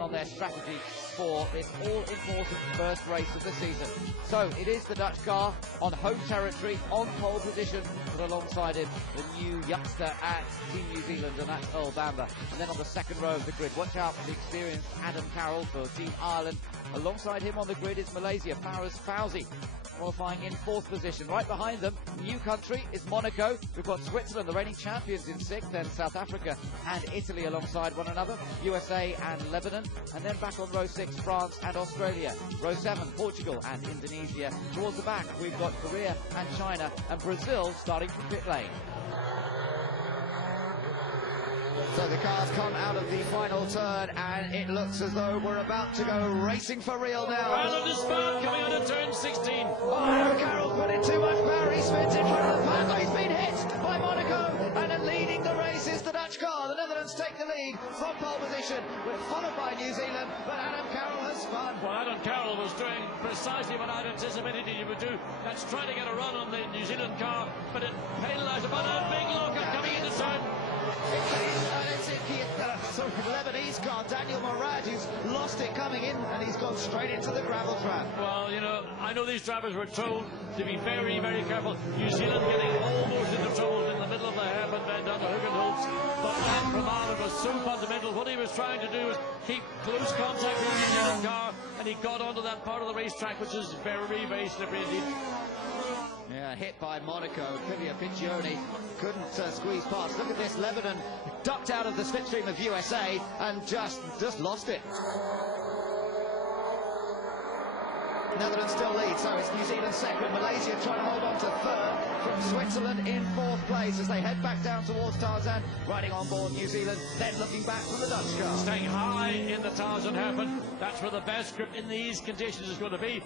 decision on their strategy for this all-important first race of the season. So it is the Dutch car on home territory, on pole position, but alongside him the new youngster at Team New Zealand, and that's Earl Bamber. And then on the second row of the grid, watch out for the experienced Adam Carroll for Team Ireland. Alongside him on the grid is Malaysia, Faraz Fauzi, qualifying in fourth position. Right behind them, new country is Monaco. We've got Switzerland, the reigning champions, in sixth, then South Africa and Italy alongside one another, USA and Lebanon, and then back on row 6, France and Australia. Row 7, Portugal and Indonesia. Towards the back, we've got Korea and China, and Brazil starting from pit lane. So the cars come out of the final turn, and it looks as though we're about to go racing for real now. Well, the spark coming out of turn 16. Oh, Carroll put in too much power. He spins in front of the pack. He's been hit by Monaco, and then leading the race is the Dutch car. The Netherlands take the lead from pole position. We're followed by New Zealand, but Adam Carroll has spun. Well, Adam Carroll was doing precisely what I'd anticipated he would do. That's trying to get a run on the New Zealand car, but it penalised him. A big locker coming into turn. Lebanese car, Daniel Morad, who's lost it coming in, and he's gone straight into the gravel trap. Well, you know, I know these drivers were told to be very, very careful. New Zealand getting almost into trouble in the middle of the hairpin bend down to hook and hoops. But that from Ireland was so fundamental. What he was trying to do was keep close contact with the New Zealand car, and he got onto that part of the racetrack, which is very, very slippery indeed. Yeah, hit by Monaco. Kvyat Piccioni couldn't squeeze past. Look at this, Lebanon ducked out of the slipstream of USA and just lost it. Netherlands still lead, so it's New Zealand second. Malaysia trying to hold on to third, from Switzerland in fourth place as they head back down towards Tarzan, riding on board New Zealand, then looking back from the Dutch car. Staying high in the Tarzan hairpin. That's where the best grip in these conditions is going to be.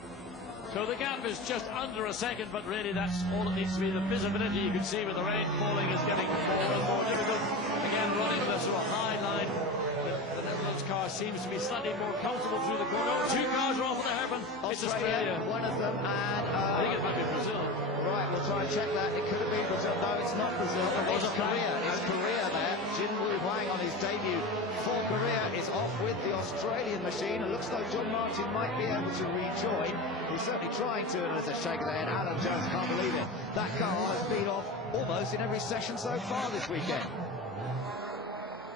So the gap is just under a second, but really that's all it needs to be. The visibility you can see with the rain falling is getting more and more difficult. Again, running with a sort of high line. The Netherlands car seems to be slightly more comfortable through the corner. Two cars are off of the hairpin. It's Australia. One of them, and I think it might be Brazil. Right, we'll try and check that. It could have been Brazil. No, it's not Brazil. It's Korea. It's Korea there. Jin Woo Hwang on his debut for Korea is off with the Australian machine. It looks like John Martin might be able to rejoin. He's certainly trying to, and there's a shake of the head. Alan Jones can't believe it. That car has been off almost in every session so far this weekend.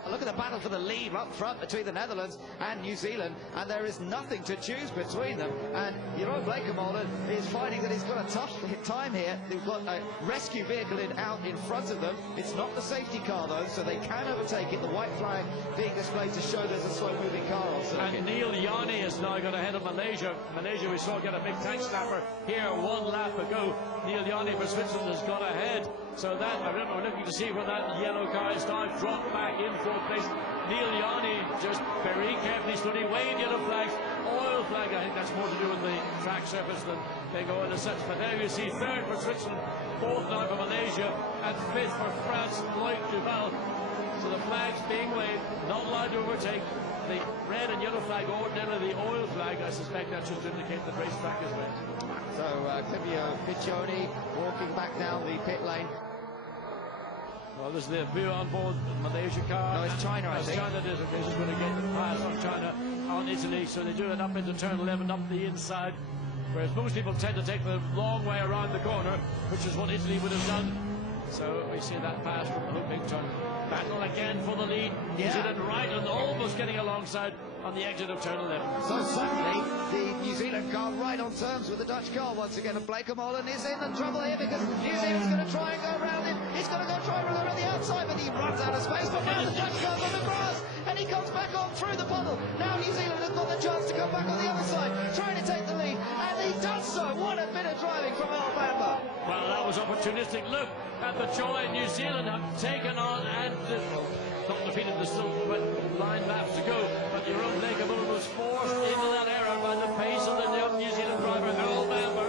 Look at the battle for the lead up front between the Netherlands and New Zealand, and there is nothing to choose between them. And Jeroen Blekemolen is finding that he's got a tough time here. They've got a rescue vehicle out in front of them. It's not the safety car though, so they can overtake it. The white flag being displayed to show there's a slow-moving car on circuit. And Neil Yanni is now going ahead of Malaysia. Malaysia we saw get a big tank snapper here one lap ago. Neil Yanni for Switzerland has got ahead. So that, I remember looking to see where that yellow car is now dropped back in fourth place. Neil Yanni just very carefully studying, weighing yellow flags, oil flag. I think that's more to do with the track surface than they go into such. But there you see third for Switzerland, fourth now for Malaysia, and fifth for France, Loic Duval. So the flags being waved, not allowed to overtake. The red and yellow flag, ordinarily the oil flag, I suspect that's just to indicate the racetrack is wet. So Kvyat Piccioni walking back down the pit lane. Well, there's the view on board the Malaysia car. No, it's China, I think. China is okay, going to get the pass on China on Italy, so they do it up into turn 11, up the inside, whereas most people tend to take the long way around the corner, which is what Italy would have done. So we see that pass from the big turn. Battle again for the lead. New Zealand right and almost getting alongside on the exit of turn 11. So suddenly, the New Zealand car right on terms with the Dutch car once again, and Blekemolen is in trouble here because New Zealand's going to try and go around him. He's going to go try and run around the outside, but he runs out of space. But now the Dutch car's on the grass, and he comes back on through the puddle. Now New Zealand has got the chance to come back on the other side, trying to take the lead, and he does so. What a bit of driving from Earl Bamber. Well, that was opportunistic. Look at the joy New Zealand have taken on, and not defeated, there's still 9 laps to go, but Jeroen Blekemolen was forced into that error by the pace of the New Zealand driver Earl Bamber,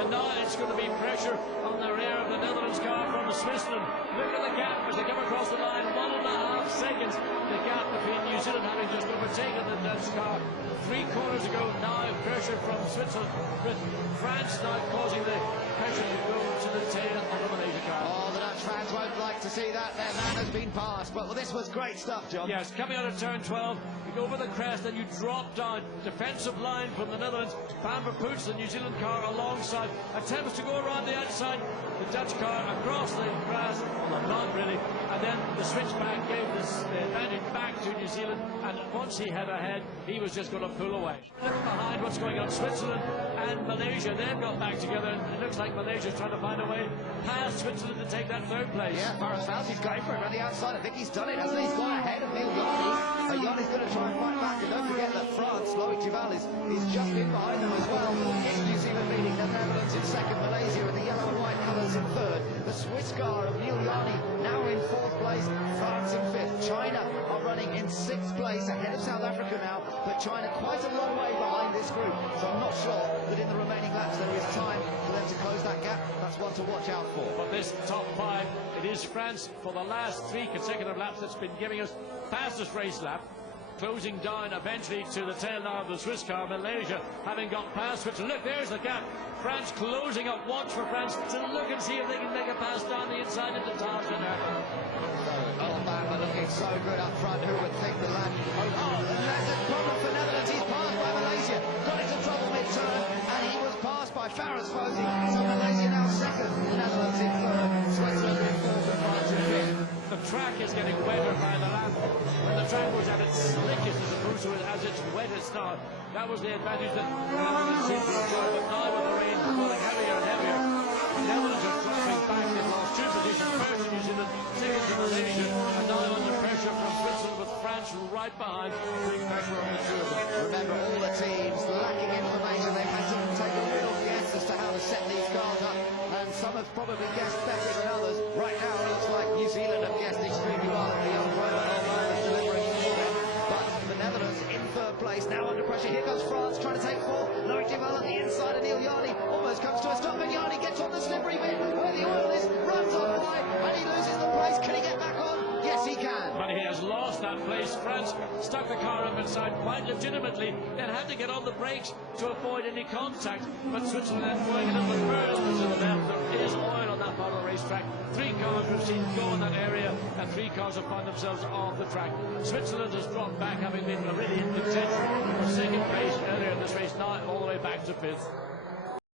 and now it's going to be pressure on the rear of the Netherlands car from Switzerland. Look at the gap as they come across the line, 1.5 seconds, the gap between New Zealand having just overtaken the Dutch car 3 corners ago. Now pressure from Switzerland, with France now causing the pressure to go to the tail of the Malaysia car. Oh, the Dutch fans won't like to see that. Their man has been passed. But this was great stuff, John. Yes, coming out of turn 12, you go over the crest and you drop down. Defensive line from the Netherlands. Van der Poels, the New Zealand car, alongside. Attempts to go around the outside. The Dutch car across the grass, well, not really. And then the switchback gave the advantage back to New Zealand. And once he had ahead, he was just going to pull away. Look behind what's going on. Switzerland and Malaysia, they've got back together. And it looks like Malaysia's trying to find a way past Switzerland to take that third place. Yeah, Farah Fauci's going for it around the outside. I think he's done it, hasn't he? He's gone ahead of Neil Yanni. Yanni's going to try and fight back. And don't forget that France, Loic Duval, is just in behind them as well. It's New Zealand leading the Netherlands in second, Malaysia in the yellow and white colours in third. The Swiss car of Neil Yanni now in fourth place, France in fifth. China are running in sixth place, ahead of South Africa now, but China quite a long way behind this group. So I'm not sure that in the remaining laps there is time for them to close that gap. That's one to watch out for. But this top 5, it is France for the last 3 consecutive laps that's been giving us fastest race lap. Closing down eventually to the tail now of the Swiss car. Malaysia having got past Switzerland. Look, there's the gap. France closing up. Watch for France to look and see if they can make a pass down the inside into Tarzan. Alabama looking so good up front. Who would think the lad? Oh, and that's a problem for Netherlands. He's passed by Malaysia. Got into trouble mid-turn, and he was passed by Farah Fauci. So Malaysia now second. Netherlands in third. Switzerland in fourth, and France in fifth. The track is getting wetter by the lap. When the track was at its slickest as opposed to as its wettest now, that was the advantage that Netherlands seemed to enjoy. But now with the rain falling heavier and heavier, Netherlands are dropping back. They've lost 2 positions. First to New Zealand, second to Malaysia, and now under pressure from Switzerland with France right behind, putting pressure on the 2 of them. Remember, all the teams lacking information. They've had to take a real guess as to how to set these cars up, and some have probably guessed better than others. Right now, it looks like New Zealand have guessed extremely well, and the young driver is delivering for them. But the Netherlands in third place, now under pressure. Here goes France trying to take 4. Loic Duval on the inside of Neil Yanni almost comes to a stop, and Yanni gets on the slippery bit where the oil is, runs on high, and he loses the place. Can he get back on? Yes, he can. But he has lost that place. France stuck the car up inside quite legitimately, then had to get on the brakes to avoid any contact. But Switzerland going a little bit further to the left. There is oil on that part of the racetrack. 3 cars we've seen go in that area, and 3 cars have found themselves off the track. Switzerland has dropped back, having been really in contention for second place earlier in this race, now all the way back to 5th.